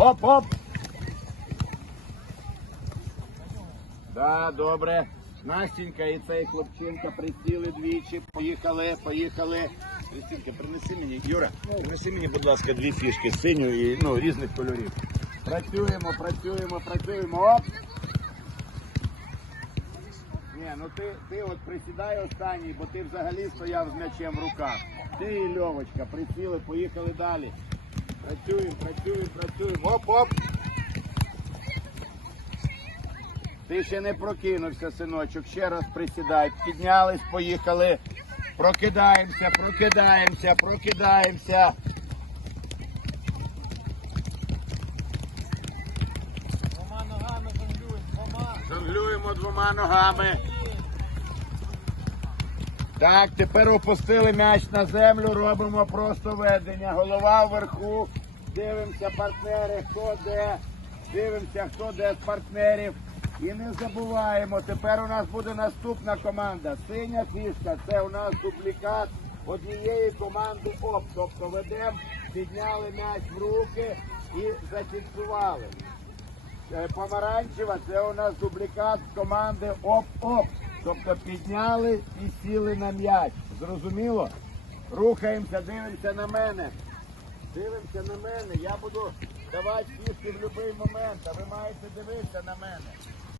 Оп, оп. Да, добре. Настенька і цей хлопчинка присіли двічі. Поїхали, поїхали. Настенька, принеси мені, Юра, принеси мені, будь ласка, дві фішки синю і ну, різних кольорів. Працюємо, працюємо, працюємо. Оп. Ні, ну ти, ти от присідай останній, бо ти взагалі стояв з м'ячем в руках. Ти і Льовочка, присіли, поїхали далі. Працюємо, працюємо, працюємо. Оп, оп. Ти ще не прокинувся, синочок. Ще раз присідай. Піднялись, поїхали. Прокидаємося, прокидаємося, прокидаємося. Двома ногами жонглюємо, двома. Жонглюємо двома ногами. Так, тепер опустили м'яч на землю, робимо просто ведення. Голова вверху. Дивимося партнери, хто де. Дивимося, хто де з партнерів. І не забуваємо, тепер у нас буде наступна команда. Синя фішка це у нас дублікат однієї команди ОП. Тобто ведемо, підняли м'яч в руки і зафіксували. Е, Помаранчева це у нас дублікат команди ОП-ОП. Тобто підняли і сіли на м'яч. Зрозуміло? Рухаємося, дивимося на мене. Дивимося на мене. Я буду давати фішки в будь-який момент, а ви маєте дивитися на мене.